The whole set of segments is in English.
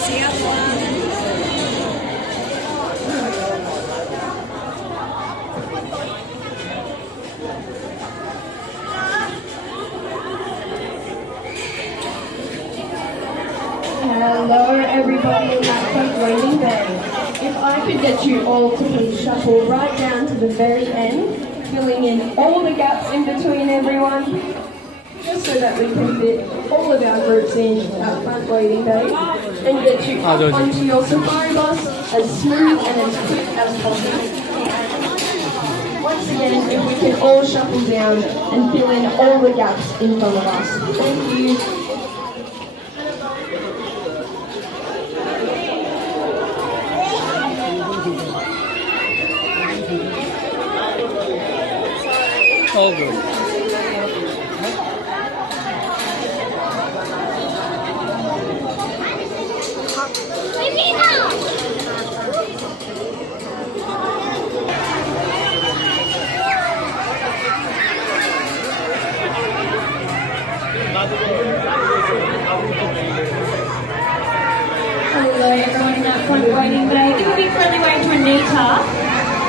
See everyone. Hello everybody in that front waiting bay. If I could get you all to please shuffle right down to the very end, filling in all the gaps in between everyone, just so that we can fit all of our groups in that front waiting bay and get you up onto your safari bus as smooth and as quick as possible. Once again, if we can all shuffle down and fill in all the gaps in front of us. Thank you. All good. Hello everyone in that front waiting bay. Give a big friendly wave to Anita.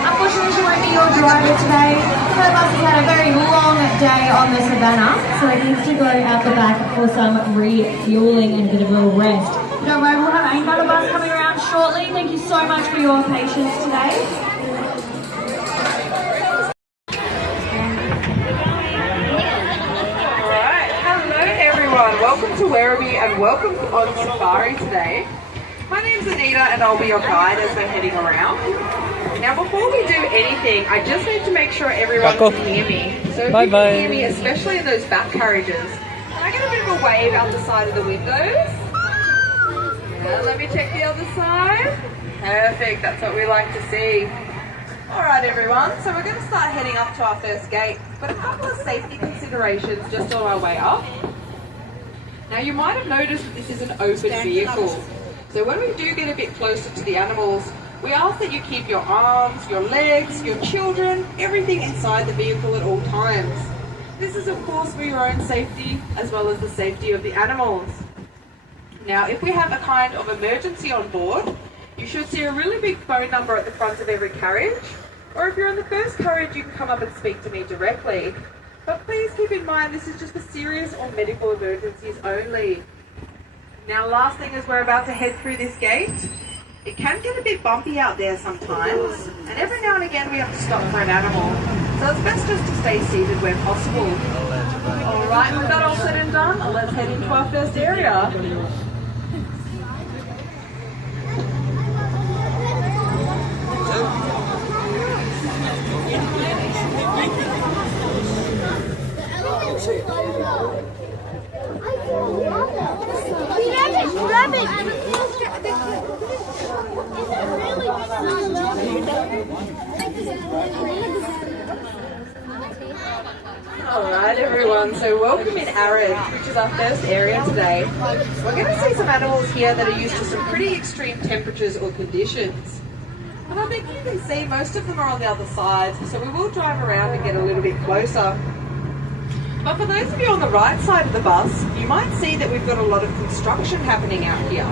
Unfortunately, she won't be your driver today. Her bus has had a very long day on the savannah, so it needs to go out the back for some refueling and a bit of a rest. Don't worry, we'll have another bus coming around shortly. Thank you so much for your patience today. Alright, hello everyone. Welcome to Werribee and welcome on safari today. My name's Anita and I'll be your guide as we're heading around. Now before we do anything, I just need to make sure everyone can hear me. So if you can hear me, especially in those back carriages, can I get a bit of a wave out the side of the windows? Yeah, let me check the other side. Perfect, that's what we like to see. Alright everyone, so we're going to start heading up to our first gate, but a couple of safety considerations just on our way up. Now you might have noticed that this is an open vehicle. So when we do get a bit closer to the animals, we ask that you keep your arms, your legs, your children, everything inside the vehicle at all times. This is of course for your own safety as well as the safety of the animals. Now if we have a kind of emergency on board, you should see a really big phone number at the front of every carriage, or if you're in the first carriage you can come up and speak to me directly. But please keep in mind this is just for serious or medical emergencies only. Now last thing is we're about to head through this gate. It can get a bit bumpy out there sometimes, and every now and again we have to stop for an animal. So it's best just to stay seated where possible. Alright, with that all said and done, let's head into our first area. Alright everyone, so welcome in Arid, which is our first area today. We're going to see some animals here that are used to some pretty extreme temperatures or conditions. And I think you can see most of them are on the other side, so we will drive around and get a little bit closer. But for those of you on the right side of the bus, you might see that we've got a lot of construction happening out here.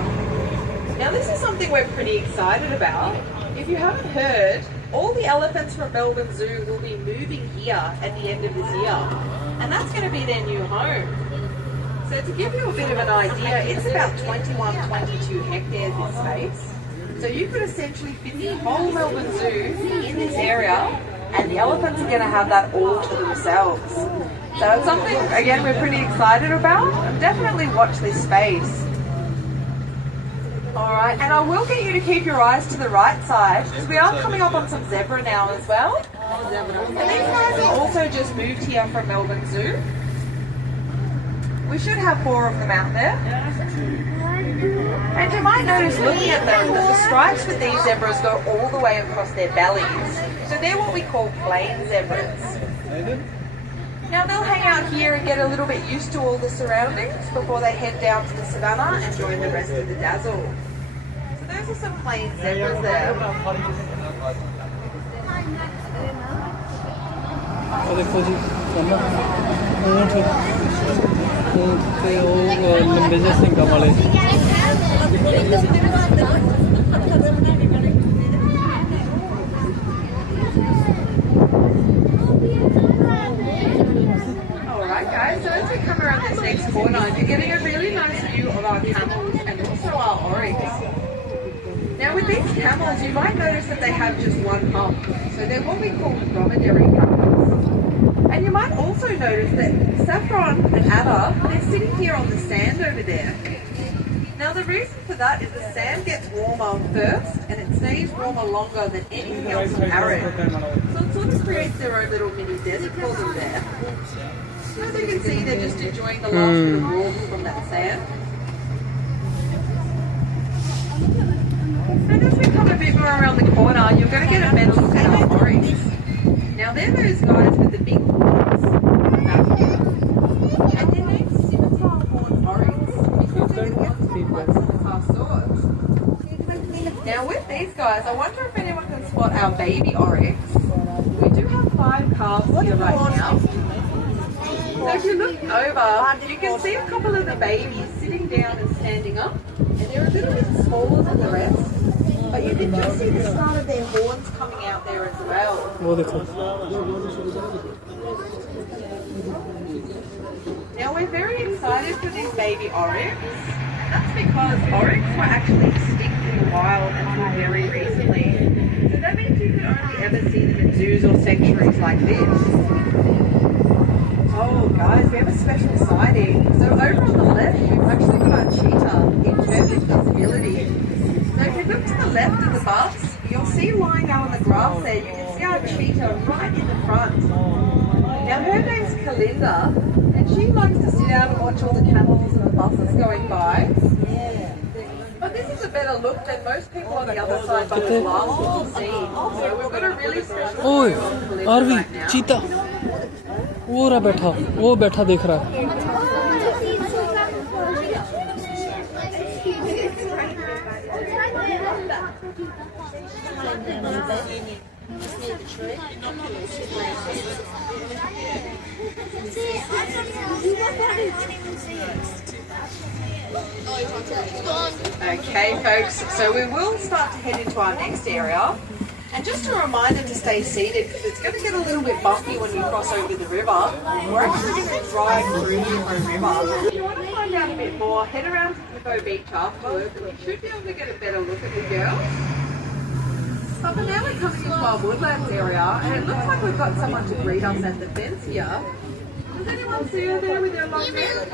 Now this is something we're pretty excited about. If you haven't heard, all the elephants from Melbourne Zoo will be moving here at the end of this year. And that's going to be their new home. So to give you a bit of an idea, it's about 22 hectares in space. So you could essentially fit the whole Melbourne Zoo in this area, and the elephants are going to have that all to themselves. So it's something, again, we're pretty excited about. Definitely watch this space. Alright, and I will get you to keep your eyes to the right side, because we are coming up on some zebra now as well. And these guys have also just moved here from Melbourne Zoo. We should have 4 of them out there. And you might notice looking at them that the stripes with these zebras go all the way across their bellies. So they're what we call plain zebras. Now they'll hang out here and get a little bit used to all the surroundings before they head down to the savannah and join the rest of the dazzle. So those are some plain zebras there. लंबे जैसे कमल है Alright guys, so as we come around this next corner, you're getting a really nice view of our camels and also our oryx. Now with these camels, you might notice that they have just one hump, so they're what we call dromedary camels. And you might also notice that Saffron and Ada, they're sitting here on the sand over there. Now the reason for that is the sand gets warmer first and it stays warmer longer than anything else on arid. So it sort of creates their own little mini desert for them there. So as you can see, they're just enjoying the last bit of warmth from that sand. And as we come a bit more around the corner, you're going to get a better look at our oryx. Now they're those guys with the big horns on the back here. And they're named scimitar horn oryx because they're like scimitar swords. Now with these guys, I wonder if anyone can spot our baby oryx. We do have 5 calves here right now. So if you look over, you can see a couple of the babies sitting down and standing up. And they're a little bit smaller than the rest. But you can just see the start of their horns coming out there as well. Now we're very excited for this baby oryx. And that's because oryx were actually extinct in the wild until very recently. So that means you could only ever see them in zoos or sanctuaries like this. Oh guys, we have a special sighting. So over on the left, we've actually got our cheetah in perfect visibility. So if you look to the left of the bus, you'll see lying out on the grass there, you can see our cheetah right in the front. Now her name's Kalinda, and she likes to sit out and watch all the camels and the buses going by. But this is a better look than most people on the other side by the glass will see. So we've got a really special ओए photo of Kalinda Aarvi right now. चीता वो रहा बैठा वो बैठा देख रहा है Okay folks, so we will start to head into our next area. And just a reminder to stay seated because it's going to get a little bit bumpy when we cross over the river. We're actually going to drive through the river. If you want to find out a bit more, head around to Hippo Beach afterwards and you should be able to get a better look at the girls. But for now we're coming into our woodlands area and it looks like we've got someone to greet us at the fence here. Does anyone see her there with her long hair?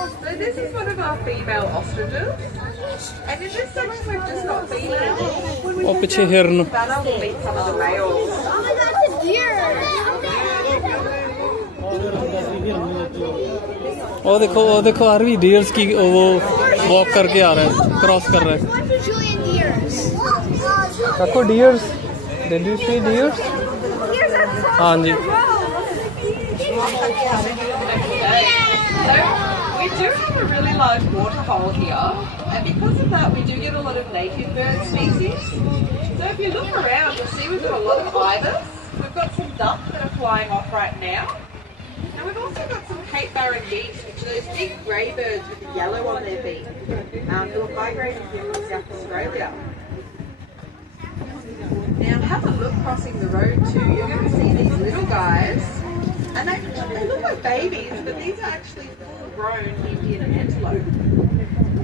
So this is one of our female ostriches, and in this section we've just got females. When we Oh, head piche down to hiਰਨ the savannah, we'll meet some of the males. Oh my God, it's a deer! वो देखो RV dears की वो walk करके आ रहा है cross कर रहा है One Brazilian deers. काको deers did you see deers Deers are crossing हाँ जी the road. So we do have a really large waterhole here, and because of that we do get a lot of native bird species. So if you look around you'll see we've got a lot of ibis, we've got some ducks that are flying off right now, and we've also got some Cape Barren geese, which are those big grey birds with the yellow on their beak, who are migrating here from South Australia. Now have a look crossing the road too, you're going to see these little guys, and they look like babies, but these are actually full-grown Indian antelope.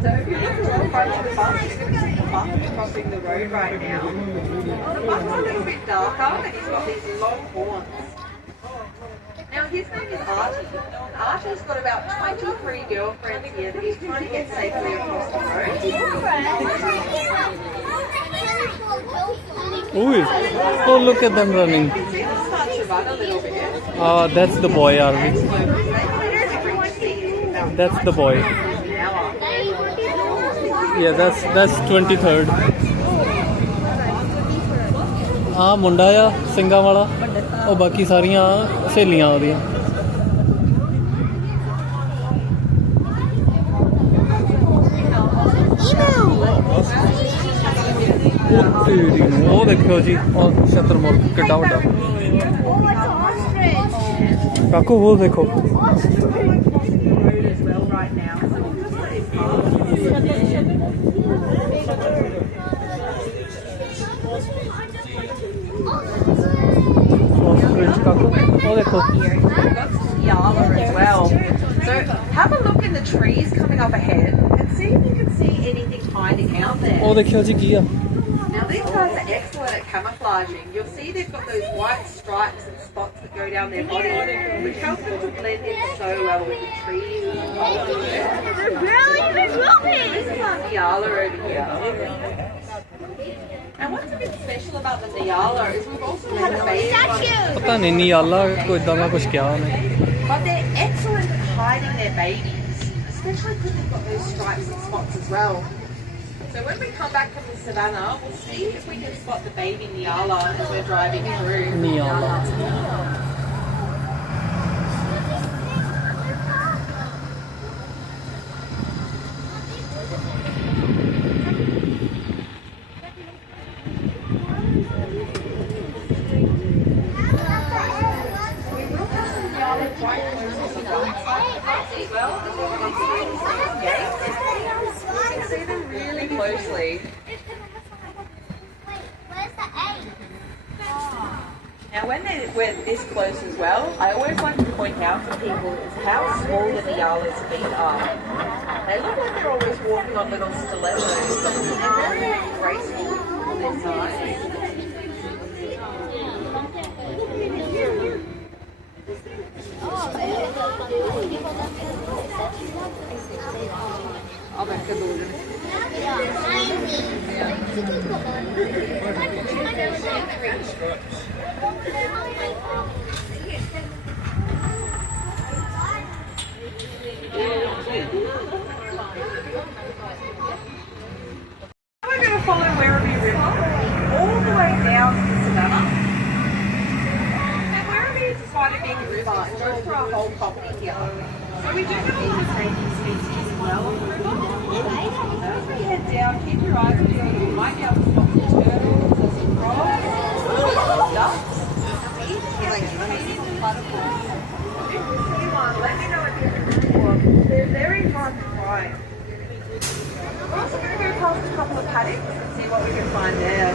So if you look at the front of the bus, you're going to see the buck crossing the road right now. The buck's a little bit darker, and he's got these long horns. Now his name is Archie. Archie's got about 23 girlfriends here that he's trying to get safely across the road. Ooh, oh look at them running. You can see them start to run a little bit. That's the boy Arvi that's the boy yeah that's 23rd ਆ ਮੁੰਡਾ ਆ ਸਿੰਘਾਂ ਵਾਲਾ ਉਹ ਬਾਕੀ ਸਾਰੀਆਂ ਸਹੇਲੀਆਂ ਉਹਦੀਆਂ ਉਹ ਤੇਰੀ ਨੂੰ ਉਹ ਦੇਖਿਓ ਜੀ ਉਹ ਸ਼ਤਰਮੁਰਗ ਕਿੱਡਾ ਵੱਡਾ Oh, it's an ostrich. ਕਾਕੂ ਉਹ ਦੇਖੋ ਉਹ ਦੇਖਿਓ ਜੀ ਕੀ ਆ Now these guys are excellent at camouflaging. You'll see they've got those white stripes and spots that go down their body, which help them to blend in so well with the trees and the foliage. They're barely even moving. This is our Nyala over here. And what's a bit special about the Nyala is we've also had a baby one. ਪਤਾ ਨਹੀਂ ਨਿਆਲਾ ਕੋਈ ਇਦਾਂ ਦਾ ਕੁਝ ਕਿਹਾ ਉਹਨੇ But they're excellent at hiding their babies, especially because they've got those stripes and spots as well. So when we come back from the savannah, we'll see if we can spot the baby Nyala as we're driving through. ਨਿਆਲਾ We will have some Nyala quite close to the right side of the bus as well, as we're going through the second gate. We can see them really closely. Now when we're this close as well, I always like to point out to people how small the Nyalas feet are. They look like they're always walking on little stilettos, but they're very graceful on their size. We're going to follow Werribee River all the way down to the savannah. And Werribee is quite a big river. It goes through our whole property here. So we do have a lot of native species as well on the river. So as we head down, keep your eyes peeled. You might be able to spot some turtles or some frogs, some ducks, and even get some Canadian platypus. If you see one, let me know if you're looking for them. They're very hard to find. We're also going to go past a couple of paddocks and see what we can find there.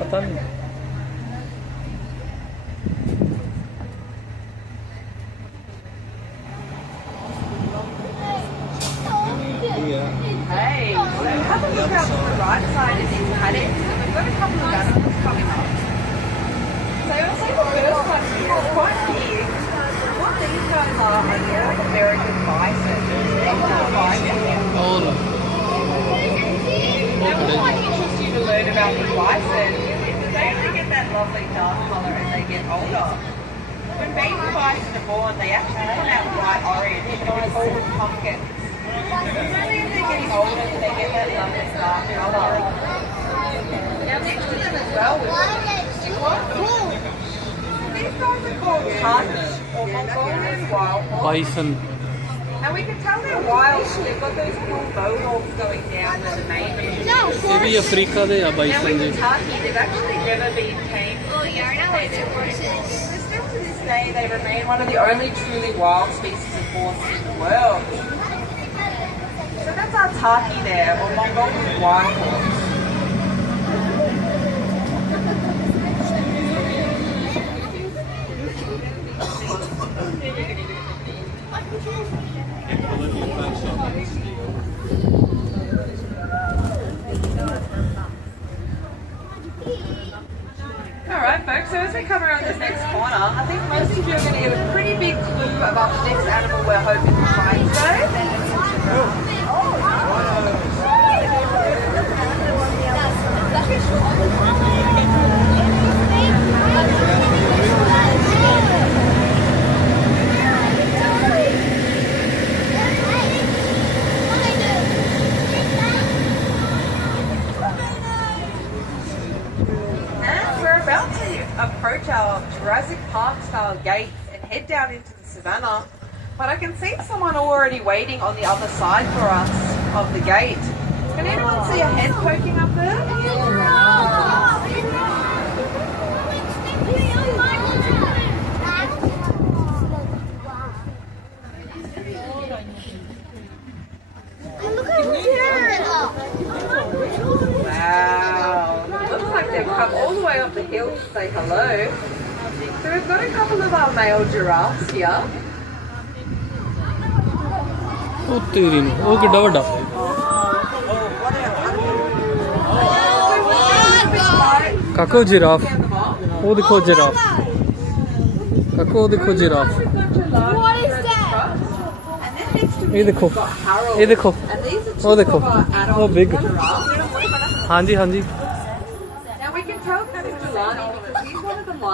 ਪਤਾ ਨਹੀਂ Hey, so have a look out to the right side of these paddocks. We've got a couple of animals coming up. So you'll see the first one here is quite big. What these guys are North American bison. Excellent bison. ਉਹ ਲੋ Now what might interest you to learn about the bison is that they only get that lovely dark colour as they get older. When baby bison are born, they actually come out bright orange and we call them pumpkins. It's only as they're getting older that they get that lovely dark colour. Now next to them as well, we've got these guys are called tunch or Mongolian wild horse. ਬਾਈਸਨ Now we can tell they're wild because they've got those cool mohawks going down where the mane is. ਇਹ ਵੀ Africa ਦੇ ਆ Now ਬਾਈਸਨ with ਜੀ the turkey, they've actually never been tamed. Oh, yeah, I know it's horses. But still to this day, they remain one of the only truly wild species of horse in the world. So that's our turkey there, or Mongolian wild horse. Alright folks, so as we come around this next corner, I think most of you are going to get a pretty big clue about the next animal we're hoping to find today. head down into the savannah. But I can see someone already waiting on the other side for us of the gate. Can anyone see a head poking up there? Wow. Looks like they've come all the way up the hill to say hello. So we've got a couple of our male giraffes here. ਉਹ ਤੇਰੀ ਨੂੰ ਉਹ ਕਿੱਡਾ ਵੱਡਾ ਕਾਕੋ giraffe ਉਹ ਦੇਖੋ giraffe ਕਾਕੋ ਉਹ ਦੇਖੋ ਜਿਰਾਫ ਇਹ ਦੇਖੋ ਇਹ ਦੇਖੋ ਉਹ ਦੇਖੋ ਉਹ ਬਿਗ ਹਾਂਜੀ ਹਾਂਜੀ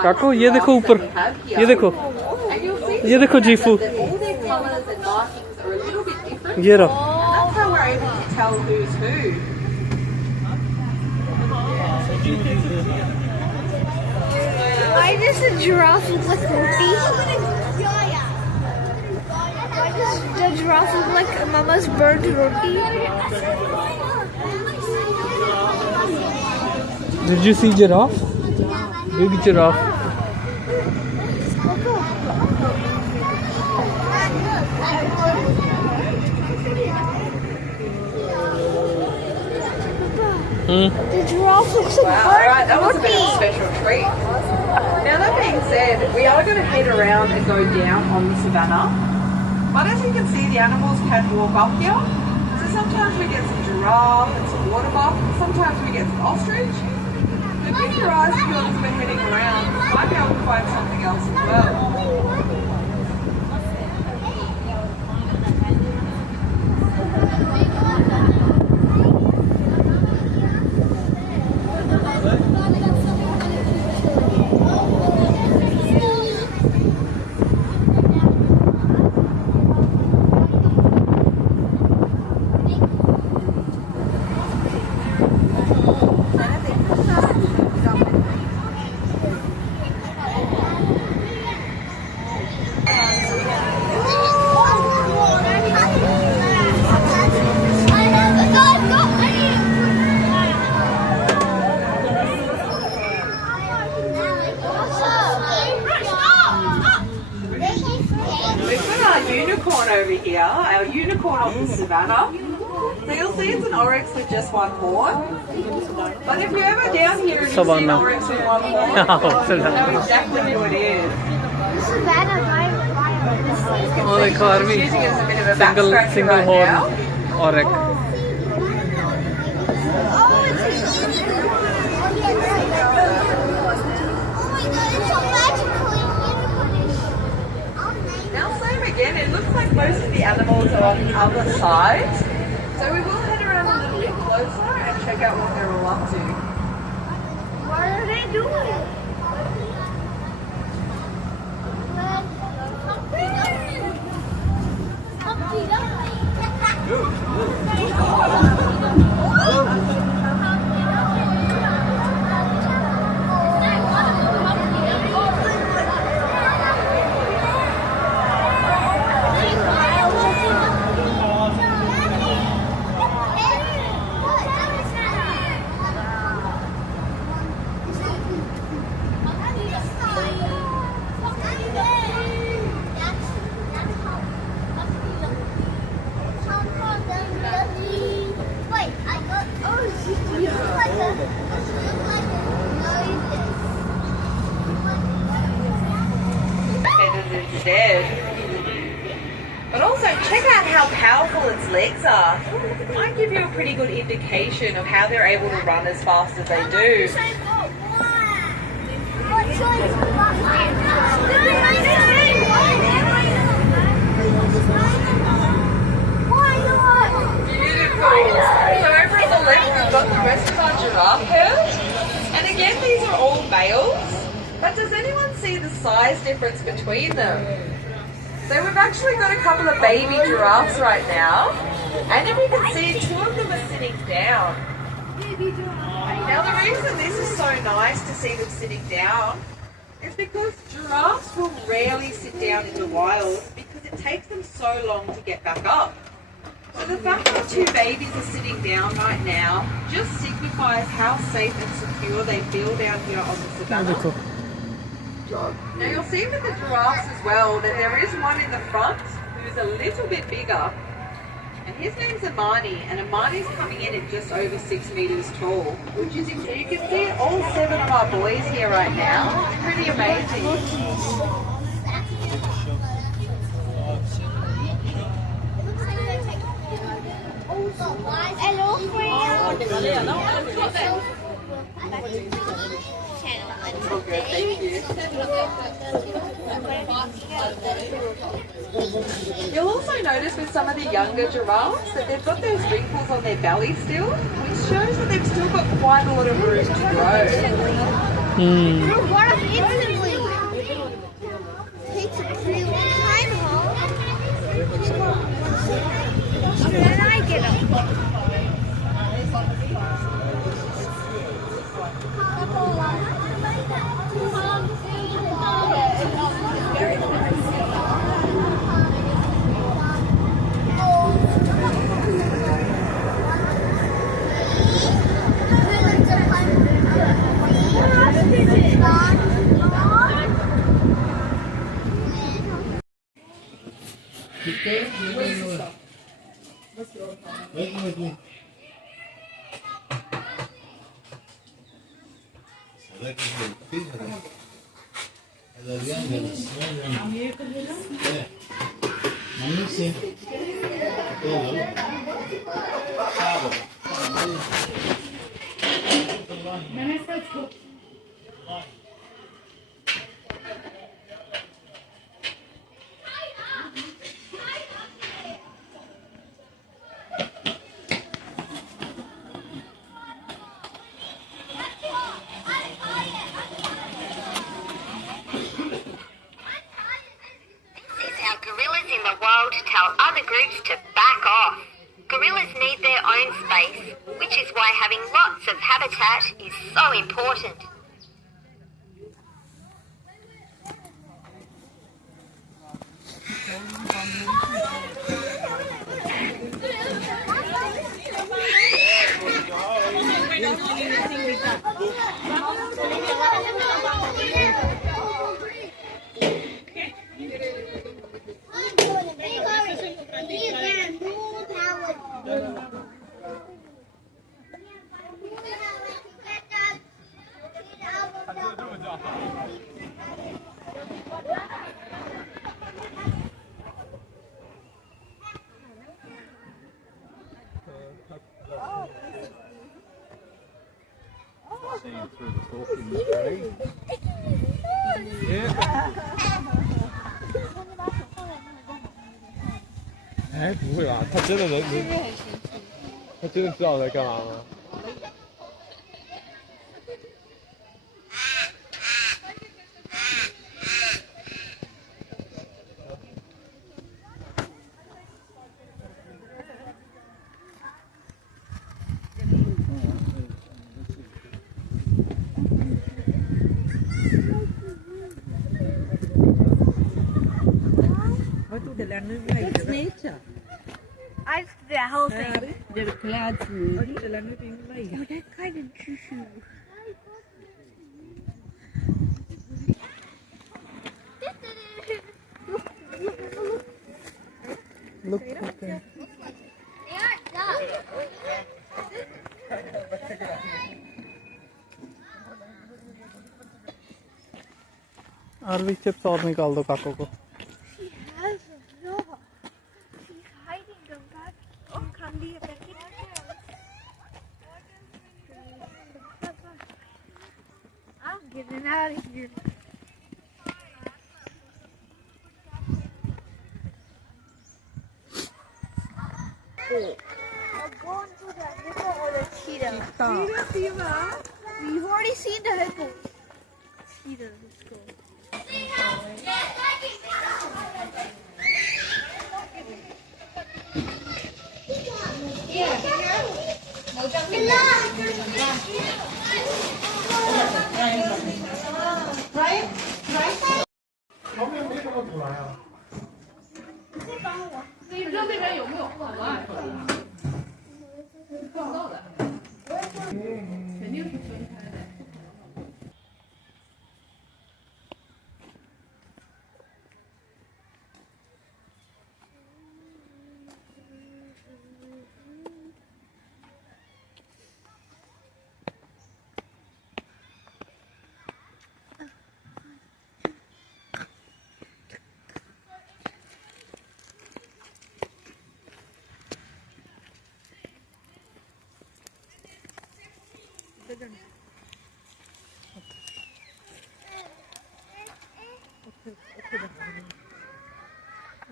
काको ये देखो ऊपर ये देखो जीफू ये रहा Why does the giraffe look like Werribee? Why does the giraffe look like Mama's bird roti? Did you see giraffe? Big giraffe. The giraffe looks like wow, bird alright, that was a bit of a roti. special treat. Now that being said, we are going to head around and go down on the savannah. But as you can see, the animals can walk up here. So sometimes we get some giraffe and some water buff, sometimes we get some ostrich. So keep your eyes peeled as we're heading around. We might be able to find something else as well. Unicorn over here, our unicorn of the savannah. So you'll see it's an oryx with just one horn. But if you're ever down here and you see an oryx with one horn, you know exactly who it is. Savannah, Oh, they call me Using it as a bit of a single backstrap right horn now. oryx. Now same again, it looks like most of the animals are on the other side. So we will head around a little bit closer and check out what they're all up to. What are they doing? But also check out how powerful its legs are. Might give you a pretty good indication of how they're able to run as fast as they do. Beautiful. So over on the left we've got the rest of our giraffe herd. And again these are all males. But does anyone see the size difference between them? So we've actually got a couple of baby giraffes right now, and if you can see, two of them are sitting down. Now the reason this is so nice to see them sitting down is because giraffes will rarely sit down in the wild because it takes them so long to get back up. So the fact that two babies are sitting down right now just signifies how safe and secure they feel down here on the savannah. Now you'll see with the giraffes as well that there is one in the front who's a little bit bigger. And his name's Amani, and Amani's coming in at just over 6 meters tall, which is, you can see all 7 of our boys here right now. It's pretty amazing. Hello, Okay, thank you. You'll also notice with some of the younger giraffes that they've got those wrinkles on their belly still, which shows that they've still got quite a lot of room to grow. What if instantly? Takes a pretty long time, huh? Then I get up. Tell other groups to back off. Gorillas need their own space, which is why having lots of habitat is so important. Seeing through the talking tree. Yeah.哎，不会吧？他真的能，他真的知道我在干嘛吗？That's nature. I did that whole thing. The clouds move. Oh, that kind of choo-choo. Look at them. Aarvi chips और निकाल दो काको को. She has a dog. She's hiding them back. Oh, come be a packet. I'm getting out of here. I'm going to the hippo or the cheetah. Cheetah. We've already seen the hippo. Cheetah, let's go. Right?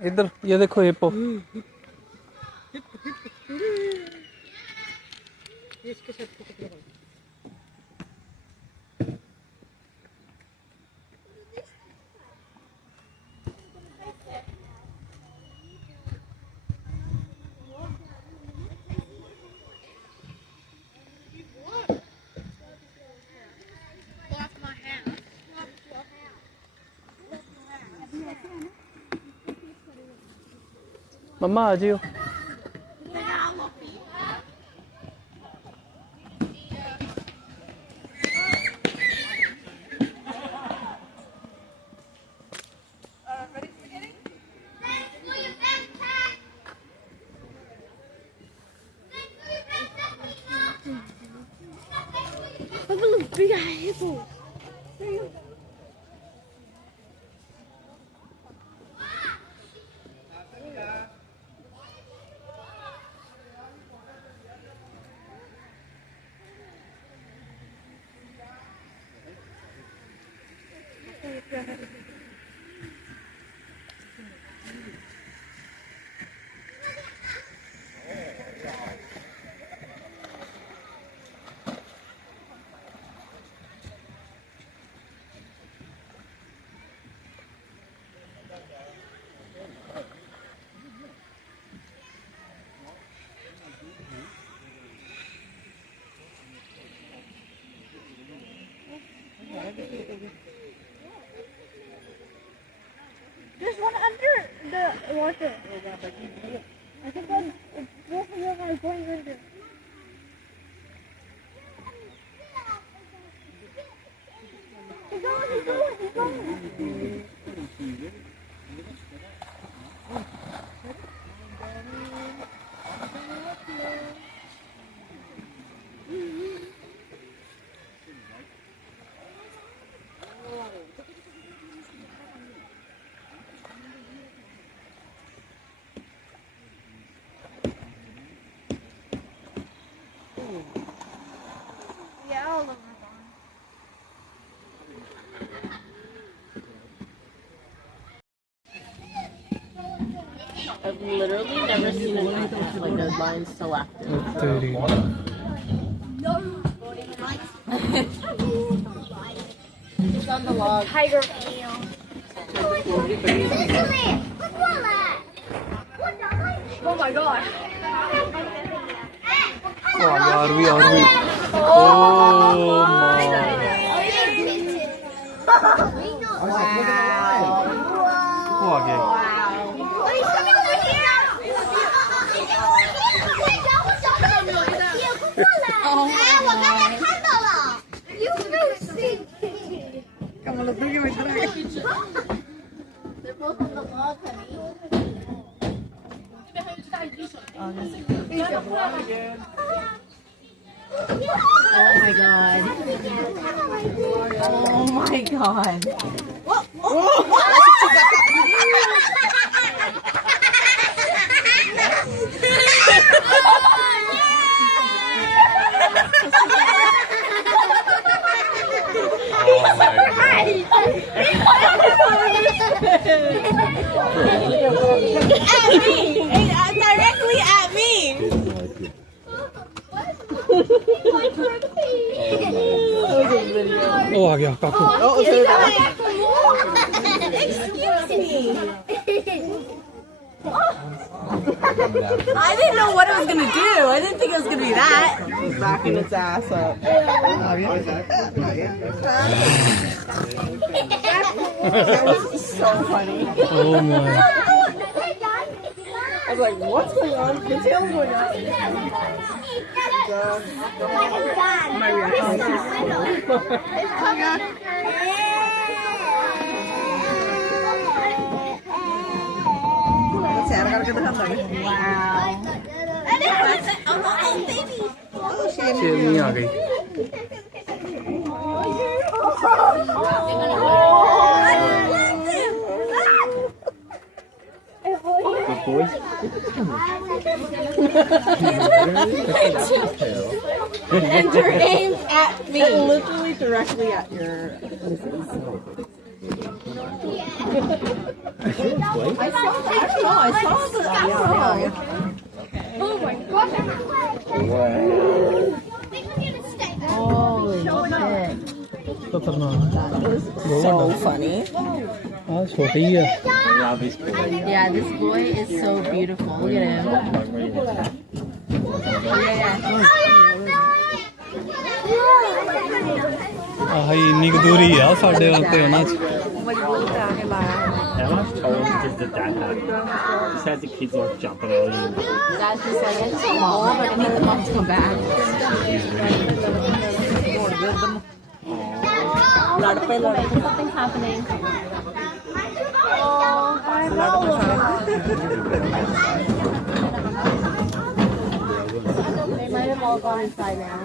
इधर ये देखो hippo. Mamma uh Jio. Look, big hippo. There's one under the water. I think both of them are going under. He's going. Yeah, all of them are gone. I've literally never seen an ant like a line so active. It's on the log. Tiger tail. Oh my god. Oh RV Oh my वो आ गया They're both on the log, honey. Oh my god. Oh my god. Directly at me. वो आ गया काकू Excuse me. I didn't know what it was gonna do. I didn't think it was gonna be that. Backing its ass up. That was so funny. oh my I was like, what's going on? The tail's going on. My reaction. शेरनी आ गई And your aim at me. Literally directly at your missus. I saw the Oh my gosh. so funny. हाँ छोटी ही है Yeah, this boy is so beautiful. Look at him. ਆਹ ਇੰਨੀ ਕੁ ਦੂਰੀ ਆ ਸਾਡੇ ਵਾਸਤੇ ਉਹਨਾਂ ਚ Emma's told just that that happened. She said the kids are jumping out of you. Dad's just like, it's so long. Like, I need the mom to come back. Something's happening. They might have all gone inside now.